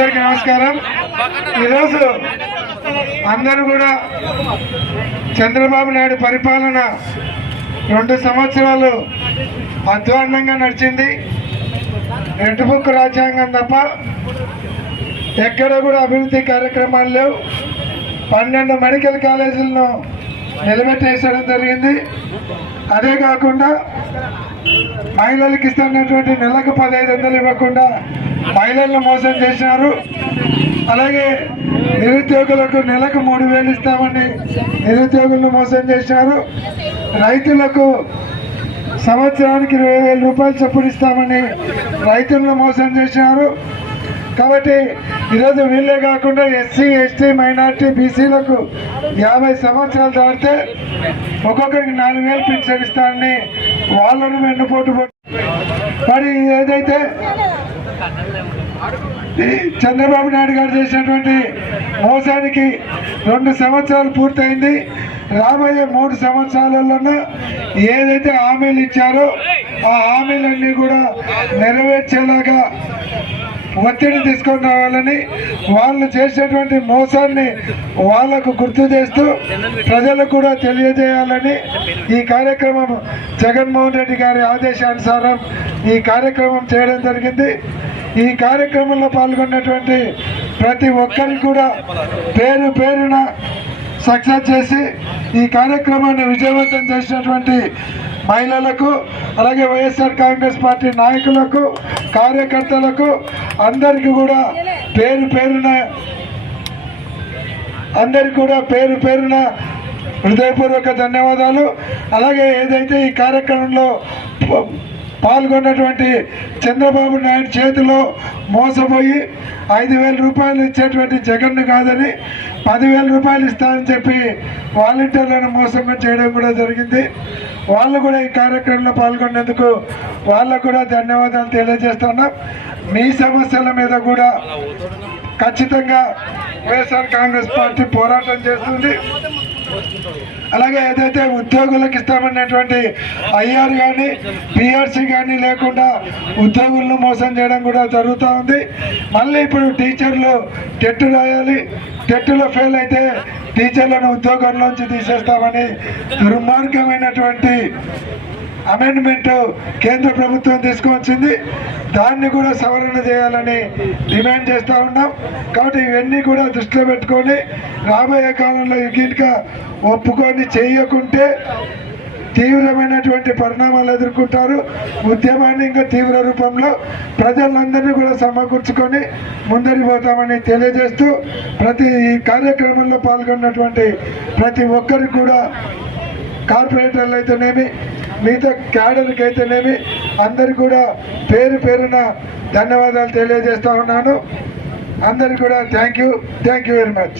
అందరికీ నమస్కారం. ఈరోజు అందరూ కూడా చంద్రబాబు నాయుడు పరిపాలన 2 సంవత్సరాలు అధ్వాన్నంగా నడిచింది. రెడ్ బుక్ రాజ్యాంగం తప్ప ఎక్కడ కూడా అభివృద్ధి కార్యక్రమాలు లేవు. 12 మెడికల్ కాలేజీలను నిలబెట్టేసడం జరిగింది. అదే కాకుండా మహిళలకు ఇస్తున్నటువంటి నెలకు 1500 ఇవ్వకుండా మహిళలను మోసం చేసినారు. అలాగే నిరుద్యోగులకు నెలకు 3000 ఇస్తామని నిరుద్యోగులను మోసం చేశారు. రైతులకు సంవత్సరానికి 20,000 రూపాయలు చొప్పున ఇస్తామని రైతులను మోసం చేశారు. కాబట్టి ఈరోజు వీళ్ళే కాకుండా ఎస్సీ, ఎస్టీ, మైనార్టీ, బీసీలకు 50 సంవత్సరాలు దాటితే ఒక్కొక్కరికి 4,000 పింఛన్ ఇస్తానని వాళ్ళను వెన్నుపోటు మరి ఏదైతే చంద్రబాబు నాయుడు గారు చేసినటువంటి మోసానికి 2 సంవత్సరాలు పూర్తయింది. రాబోయే 3 సంవత్సరాలలో ఏదైతే హామీలు ఇచ్చారో ఆ హామీలన్నీ కూడా నెరవేర్చేలాగా ఒత్తిడి తీసుకొని రావాలని, వాళ్ళు చేసేటువంటి మోసాన్ని వాళ్లకు గుర్తు చేస్తూ ప్రజలకు కూడా తెలియజేయాలని ఈ కార్యక్రమం జగన్మోహన్ రెడ్డి గారి ఆదేశానుసారం ఈ కార్యక్రమం చేయడం జరిగింది. ఈ కార్యక్రమంలో పాల్గొన్నటువంటి ప్రతి ఒక్కరికి కూడా పేరు పేరున సక్సెస్ చేసి ఈ కార్యక్రమాన్ని విజయవంతం చేసినటువంటి మహిళలకు, అలాగే వైఎస్ఆర్ కాంగ్రెస్ పార్టీ నాయకులకు, కార్యకర్తలకు అందరికీ కూడా పేరు పేరున హృదయపూర్వక ధన్యవాదాలు. అలాగే ఏదైతే ఈ కార్యక్రమంలో పాల్గొన్నటువంటి చంద్రబాబు నాయుడు చేతిలో మోసపోయి 5,000 రూపాయలు ఇచ్చేటువంటి జగన్ను కాదని 10,000 రూపాయలు ఇస్తానని చెప్పి వాలంటీర్లను మోసం చేయడం కూడా జరిగింది. వాళ్ళు కూడా ఈ కార్యక్రమంలో పాల్గొన్నందుకు వాళ్ళకు కూడా ధన్యవాదాలు తెలియజేస్తున్నాం. మీ సమస్యల మీద కూడా ఖచ్చితంగా వైఎస్ఆర్ కాంగ్రెస్ పార్టీ పోరాటం చేస్తుంది. అలాగే ఏదైతే ఉద్యోగులకు ఇస్తామన్నటువంటి ఐఆర్ కానీ పిఆర్సీ కానీ లేకుండా ఉద్యోగులను మోసం చేయడం కూడా జరుగుతూ ఉంది. మళ్ళీ ఇప్పుడు టీచర్లు టెట్ రాయాలి, టెట్లో ఫెయిల్ అయితే టీచర్లను ఉద్యోగంలోంచి తీసేస్తామని దుర్మార్గమైనటువంటి అమెండ్మెంట్ కేంద్ర ప్రభుత్వం తీసుకువచ్చింది. దాన్ని కూడా సవరణ చేయాలని డిమాండ్ చేస్తూ ఉన్నాం. కాబట్టి ఇవన్నీ కూడా దృష్టిలో పెట్టుకొని రాబోయే కాలంలో గినక ఒప్పుకొని చేయకుంటే తీవ్రమైనటువంటి పరిణామాలు ఎదుర్కొంటారు. ఉద్యమాన్ని ఇంకా తీవ్ర రూపంలో ప్రజలందరినీ కూడా సమకూర్చుకొని ముందరికి పోతామని తెలియజేస్తూ ప్రతి కార్యక్రమంలో పాల్గొన్నటువంటి ప్రతి ఒక్కరికి కూడా కార్పొరేటర్లు అయితేనేమి, మిగతా క్యాడర్కి అయితేనేమి అందరికి కూడా పేరు పేరున ధన్యవాదాలు తెలియజేస్తూ ఉన్నాను. అందరికి కూడా థ్యాంక్ యూ వెరీ మచ్.